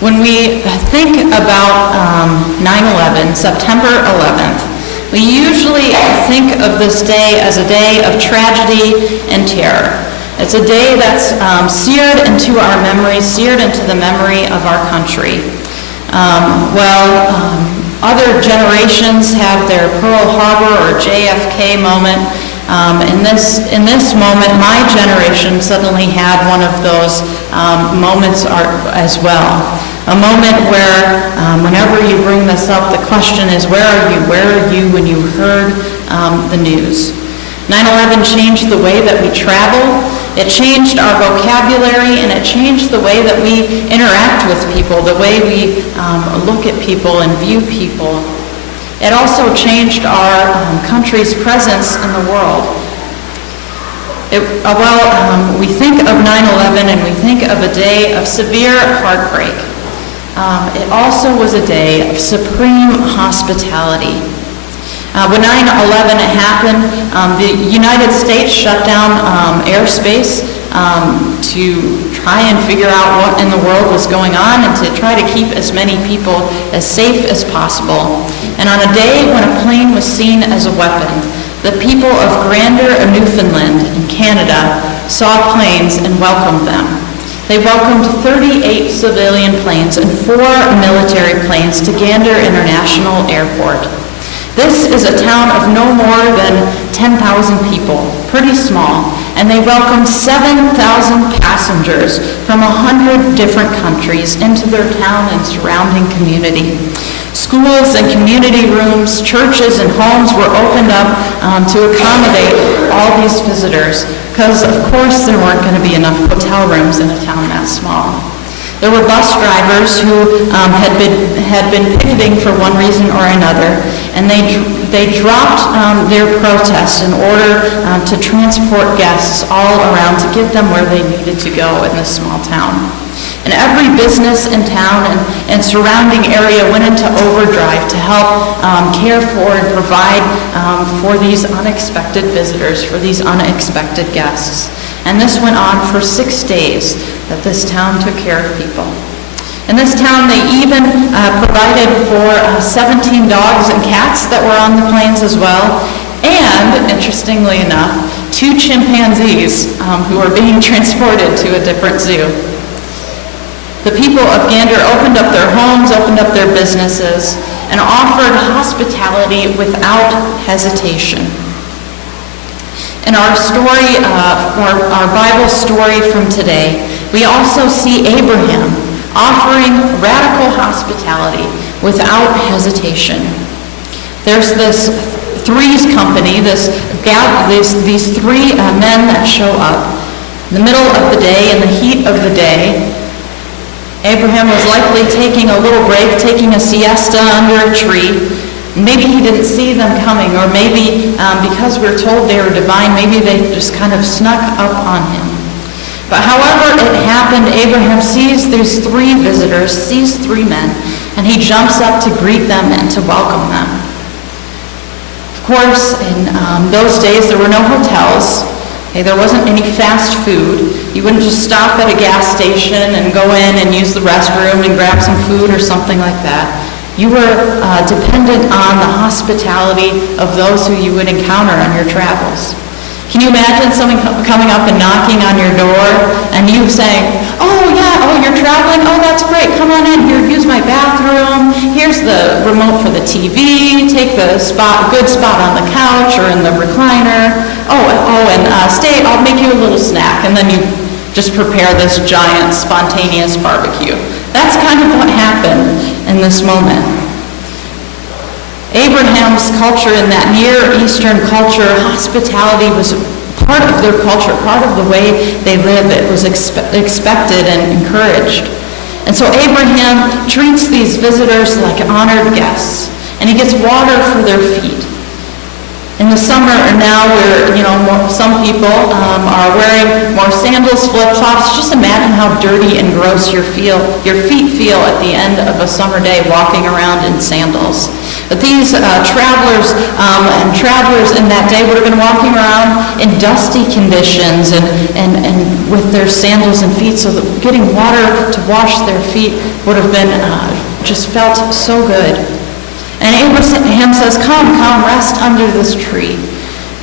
When we think about 9/11, September 11th, we usually think of this day as a day of tragedy and terror. It's a day that's seared into our memory, seared into the memory of our country. Other generations have their Pearl Harbor or JFK moment. In this moment, my generation suddenly had one of those moments as well. A moment where, whenever you bring this up, the question is, where are you? Where are you when you heard the news? 9/11 changed the way that we travel. It changed our vocabulary, and it changed the way that we interact with people, the way we look at people and view people. It also changed our country's presence in the world. We think of 9/11 and we think of a day of severe heartbreak. It also was a day of supreme hospitality. When 9/11 happened, the United States shut down airspace to try and figure out what in the world was going on and to try to keep as many people as safe as possible. And on a day when a plane was seen as a weapon, the people of Gander, Newfoundland in Canada saw planes and welcomed them. They welcomed 38 civilian planes and 4 military planes to Gander International Airport. This is a town of no more than 10,000 people, pretty small, and they welcomed 7,000 passengers from 100 different countries into their town and surrounding community. Schools and community rooms, churches and homes were opened up to accommodate all these visitors, because of course there weren't going to be enough hotel rooms in a town that small. There were bus drivers who had been picketing for one reason or another, and they dropped their protest in order to transport guests all around to get them where they needed to go in this small town. And every business in town and surrounding area went into overdrive to help care for and provide for these unexpected visitors, for these unexpected guests. And this went on for 6 days that this town took care of people. In this town, they even provided for 17 dogs and cats that were on the planes as well, and, interestingly enough, 2 chimpanzees who were being transported to a different zoo. The people of Gander opened up their homes, opened up their businesses, and offered hospitality without hesitation. In our story, our Bible story from today, we also see Abraham offering radical hospitality without hesitation. There's this Three's Company, these 3 men that show up in the middle of the day, in the heat of the day. Abraham was likely taking a little break, taking a siesta under a tree. Maybe he didn't see them coming, or maybe because we're told they were divine, maybe they just kind of snuck up on him. But however it happened, Abraham sees these 3 visitors, sees 3 men, and he jumps up to greet them and to welcome them. Of course, in those days there were no hotels. There wasn't any fast food. You wouldn't just stop at a gas station and go in and use the restroom and grab some food or something like that. You were dependent on the hospitality of those who you would encounter on your travels. Can you imagine someone coming up and knocking on your door and you saying, "Oh yeah, oh you're traveling? Oh that's great, come on in here, use my bathroom, here's the remote for the TV, take the good spot on the couch or in the recliner, and stay, I'll make you a little snack," and then you just prepare this giant spontaneous barbecue. That's kind of what happened in this moment. Abraham's culture, in that Near Eastern culture, hospitality was part of their culture, part of the way they live. It was expected and encouraged. And so Abraham treats these visitors like honored guests, and he gets water for their feet. In the summer now, some people are wearing more sandals, flip-flops. Just imagine how dirty and gross your feet feel at the end of a summer day walking around in sandals. But these travelers in that day would have been walking around in dusty conditions and with their sandals and feet, so that getting water to wash their feet would have been just felt so good. And Abraham says, come, rest under this tree.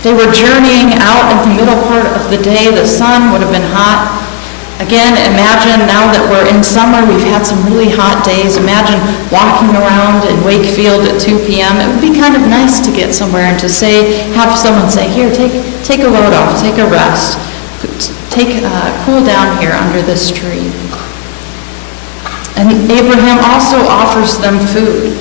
They were journeying out in the middle part of the day. The sun would have been hot. Again, imagine now that we're in summer, we've had some really hot days. Imagine walking around in Wakefield at 2 p.m. It would be kind of nice to get somewhere and to have someone say, here, take a load off, take a rest, cool down here under this tree. And Abraham also offers them food.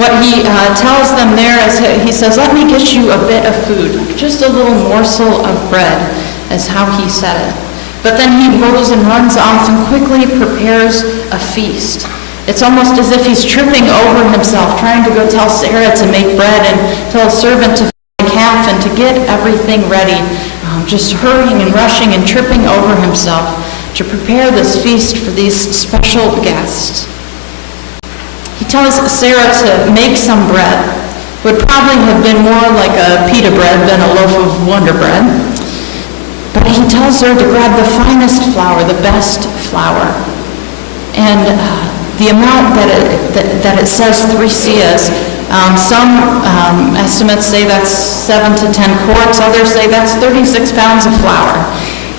What he tells them there is, he says, let me get you a bit of food, just a little morsel of bread, is how he said it. But then he rose and runs off and quickly prepares a feast. It's almost as if he's tripping over himself, trying to go tell Sarah to make bread and tell a servant to find a calf and to get everything ready, just hurrying and rushing and tripping over himself to prepare this feast for these special guests. He tells Sarah to make some bread. Would probably have been more like a pita bread than a loaf of Wonder Bread. But he tells her to grab the finest flour, the best flour. And the amount that it says 3 seahs, some estimates say that's 7 to 10 quarts. Others say that's 36 pounds of flour.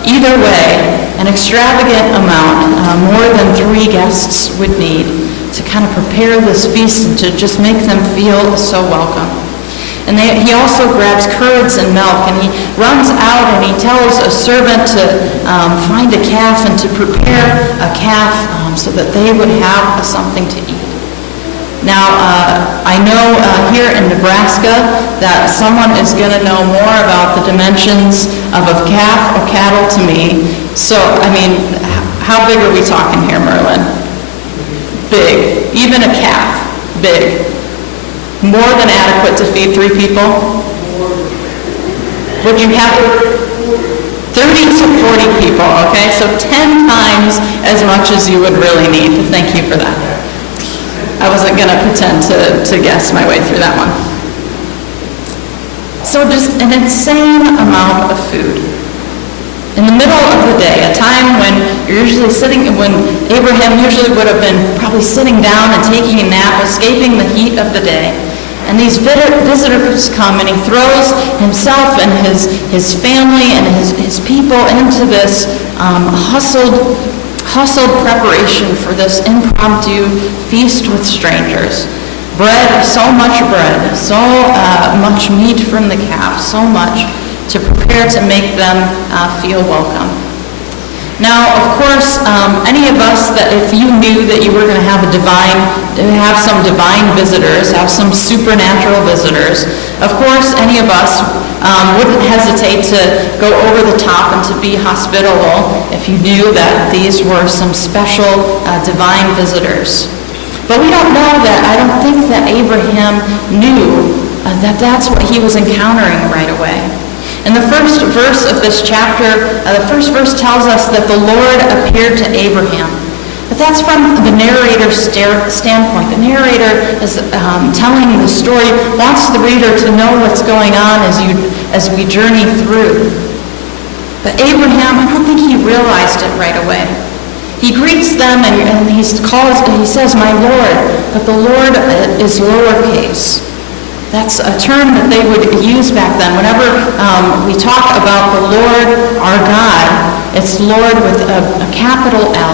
Either way, an extravagant amount, more than 3 guests would need to kind of prepare this feast and to just make them feel so welcome. And he also grabs curds and milk, and he runs out and he tells a servant to find a calf and to prepare a calf so that they would have something to eat. Now, I know here in Nebraska that someone is going to know more about the dimensions of a calf or cattle to me. So, I mean, how big are we talking here, Merlin? Big. Even a calf, big. More than adequate to feed 3 people? Would you have 30 to 40 people, okay? So 10 times as much as you would really need. Thank you for that. I wasn't going to pretend to guess my way through that one. So just an insane amount of food. In the middle of the day, a time when Abraham usually would have been probably sitting down and taking a nap, escaping the heat of the day. And these visitors come, and he throws himself and his family and his people into this hustled preparation for this impromptu feast with strangers. Bread, so much bread, so much meat from the calf, so much to prepare to make them feel welcome. Now, of course, any of us that if you knew that you were going to have some divine visitors, have some supernatural visitors, of course, any of us wouldn't hesitate to go over the top and to be hospitable if you knew that these were some special divine visitors. But we don't know that. I don't think that Abraham knew that that's what he was encountering right away. In the first verse of this chapter, the first verse tells us that the Lord appeared to Abraham. But that's from the narrator's standpoint. The narrator is telling the story, wants the reader to know what's going on as we journey through. But Abraham, I don't think he realized it right away. He greets them and he says, my Lord, but the Lord is lowercase. That's a term that they would use back then. Whenever we talk about the Lord, our God, it's Lord with a capital L.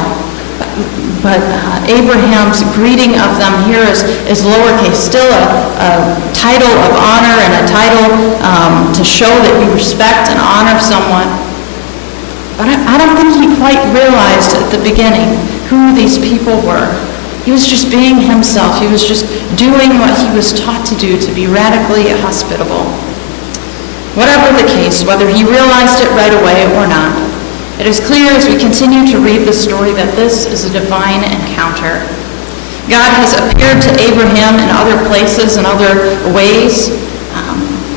But Abraham's greeting of them here is lowercase, still a title of honor and a title to show that we respect and honor someone. But I don't think he quite realized at the beginning who these people were. He was just being himself. He was just doing what he was taught to do, to be radically hospitable. Whatever the case, whether he realized it right away or not, it is clear as we continue to read the story that this is a divine encounter. God has appeared to Abraham in other places and other ways.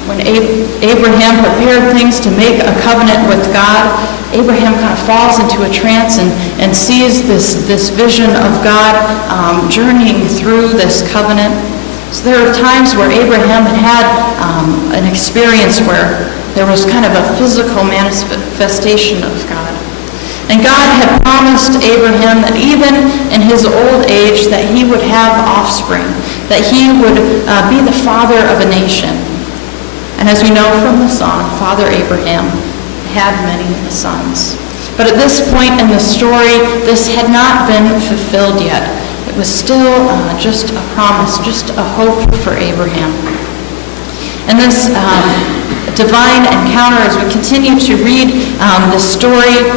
when Abraham prepared things to make a covenant with God, Abraham kind of falls into a trance and sees this vision of God journeying through this covenant. So there are times where Abraham had an experience where there was kind of a physical manifestation of God. And God had promised Abraham that even in his old age that he would have offspring, that he would be the father of a nation. And as we know from the song, Father Abraham had many sons. But at this point in the story, this had not been fulfilled yet. It was still just a promise, just a hope for Abraham. And this divine encounter, as we continue to read this story,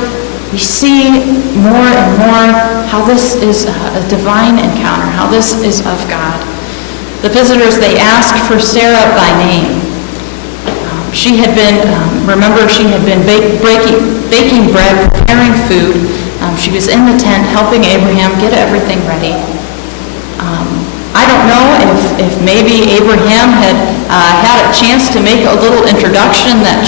we see more and more how this is a divine encounter, how this is of God. The visitors, they asked for Sarah by name. She had been, remember, she had been baking bread, preparing food. She was in the tent helping Abraham get everything ready. I don't know if maybe Abraham had had a chance to make a little introduction, that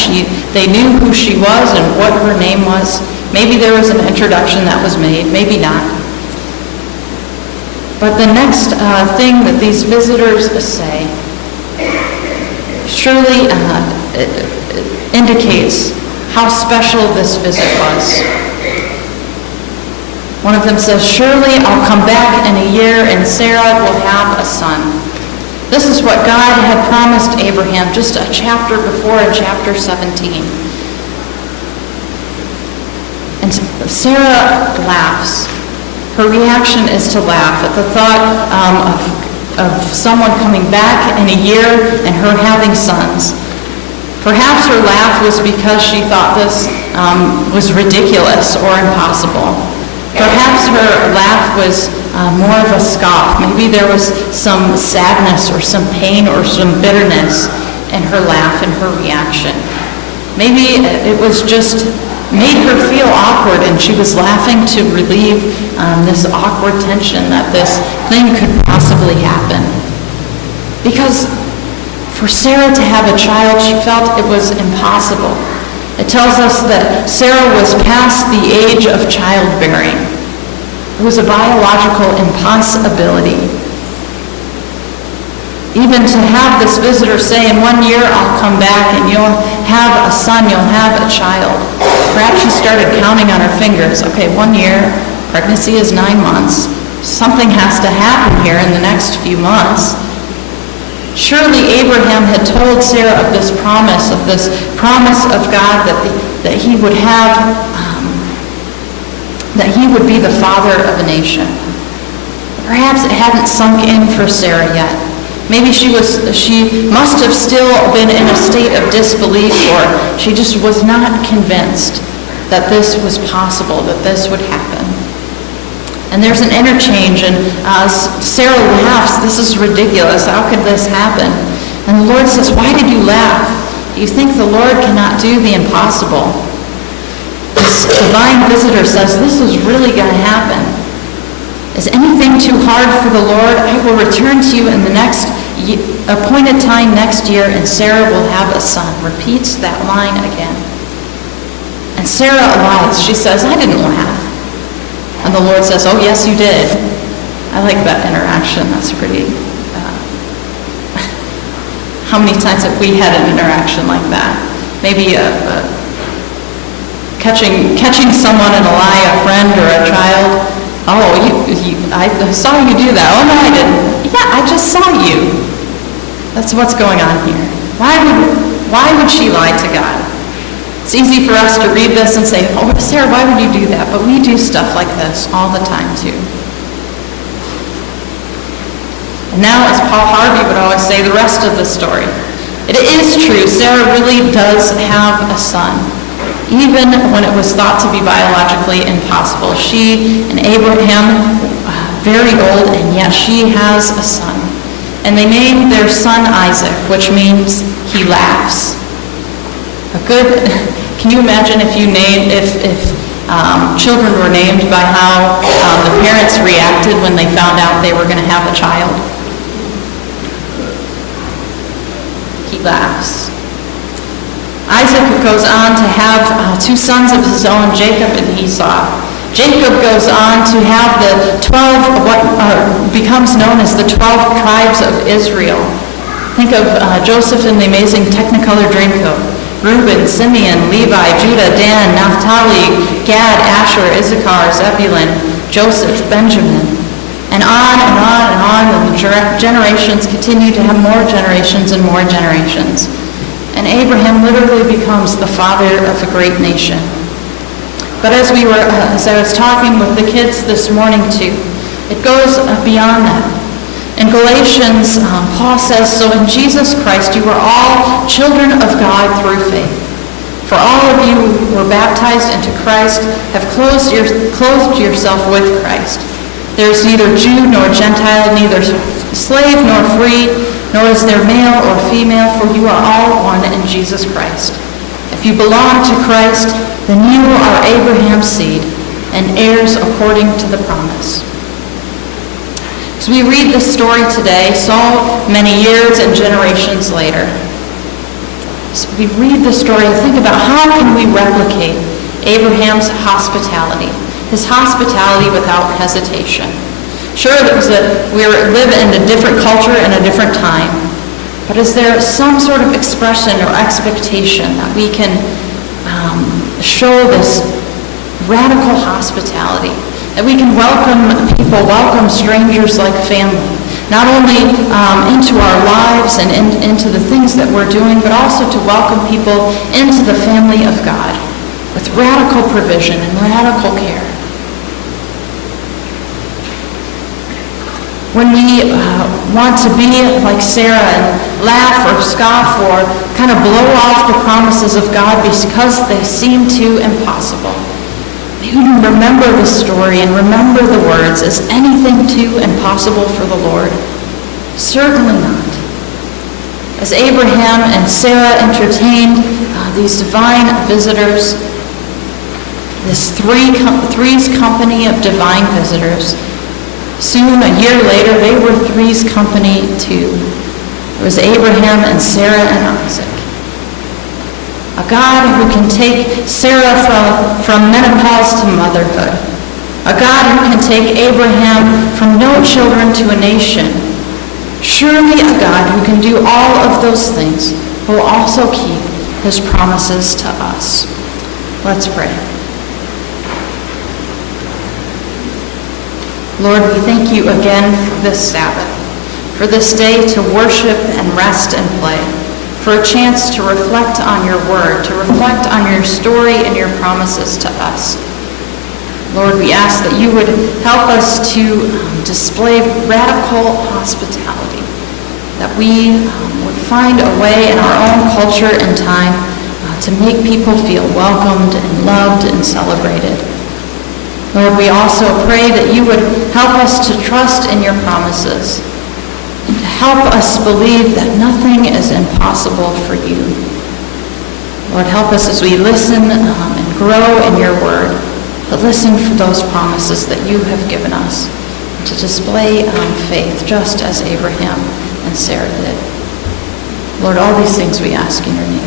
they knew who she was and what her name was. Maybe there was an introduction that was made, maybe not. But the next thing that these visitors say surely indicates how special this visit was. One of them says, "Surely I'll come back in a year and Sarah will have a son." This is what God had promised Abraham just a chapter before, in chapter 17. And Sarah laughs. Her reaction is to laugh at the thought of someone coming back in a year and her having sons. Perhaps her laugh was because she thought this was ridiculous or impossible. Perhaps her laugh was more of a scoff. Maybe there was some sadness or some pain or some bitterness in her laugh and her reaction. Maybe it was just made her feel awkward and she was laughing to relieve this awkward tension that this thing could possibly happen. Because for Sarah to have a child, she felt it was impossible. It tells us that Sarah was past the age of childbearing. It was a biological impossibility. Even to have this visitor say, "In 1 year I'll come back and you'll have a son, you'll have a child." Perhaps she started counting on her fingers. Okay, 1 year, pregnancy is 9 months. Something has to happen here in the next few months. Surely Abraham had told Sarah of this promise of God that he would have, that he would be the father of a nation. Perhaps it hadn't sunk in for Sarah yet. Maybe she must have still been in a state of disbelief, or she just was not convinced that this was possible, that this would happen. And there's an interchange, and Sarah laughs. "This is ridiculous. How could this happen?" And the Lord says, "Why did you laugh? Do you think the Lord cannot do the impossible?" This divine visitor says, "This is really going to happen. Is anything too hard for the Lord? I will return to you in the next appointed time next year, and Sarah will have a son." Repeats that line again. And Sarah lies. She says, "I didn't laugh." And the Lord says, "Oh, yes, you did." I like that interaction. That's pretty... How many times have we had an interaction like that? Maybe catching someone in a lie, a friend or a child. "Oh, I saw you do that." "Oh, no, I didn't." "Yeah, I just saw you." That's what's going on here. Why would she lie to God? It's easy for us to read this and say, "Oh, Sarah, why would you do that?" But we do stuff like this all the time, too. And now, as Paul Harvey would always say, the rest of the story. It is true, Sarah really does have a son. Even when it was thought to be biologically impossible. She and Abraham, very old, and yet she has a son. And they named their son Isaac, which means he laughs. Can you imagine if children were named by how the parents reacted when they found out they were going to have a child? He laughs. Isaac goes on to have two sons of his own, Jacob and Esau. Jacob goes on to have the 12, what becomes known as the 12 tribes of Israel. Think of Joseph in the amazing Technicolor Dreamcoat. Reuben, Simeon, Levi, Judah, Dan, Naphtali, Gad, Asher, Issachar, Zebulun, Joseph, Benjamin. And on and on and on, and the generations continue to have more generations and more generations. And Abraham literally becomes the father of a great nation. But as I was talking with the kids this morning too, it goes beyond that. In Galatians, Paul says, "So in Jesus Christ you are all children of God through faith. For all of you who were baptized into Christ have clothed yourself with Christ. There is neither Jew nor Gentile, neither slave nor free, nor is there male or female, for you are all one in Jesus Christ. If you belong to Christ, then you are Abraham's seed and heirs according to the promise." As we read this story today, so many years and generations later, as we read the story and think about how can we replicate Abraham's hospitality, his hospitality without hesitation. Sure, we live in a different culture and a different time, but is there some sort of expression or expectation that we can show this radical hospitality? That we can welcome people, welcome strangers like family, not only into our lives and into the things that we're doing, but also to welcome people into the family of God with radical provision and radical care. When we want to be like Sarah and laugh or scoff or kind of blow off the promises of God because they seem too impossible, we can remember the story and remember the words. Is anything too impossible for the Lord? Certainly not. As Abraham and Sarah entertained these divine visitors, this three's company of divine visitors, soon, a year later, they were three's company too. It was Abraham and Sarah and Isaac. A God who can take Sarah from menopause to motherhood. A God who can take Abraham from no children to a nation. Surely a God who can do all of those things will also keep his promises to us. Let's pray. Lord, we thank you again for this Sabbath, for this day to worship and rest and play, for a chance to reflect on your word, to reflect on your story and your promises to us. Lord, we ask that you would help us to display radical hospitality, that we would find a way in our own culture and time to make people feel welcomed and loved and celebrated. Lord, we also pray that you would help us to trust in your promises and to help us believe that nothing is impossible for you. Lord, help us as we listen and grow in your word, but listen for those promises that you have given us, and to display faith just as Abraham and Sarah did. Lord, all these things we ask in your name.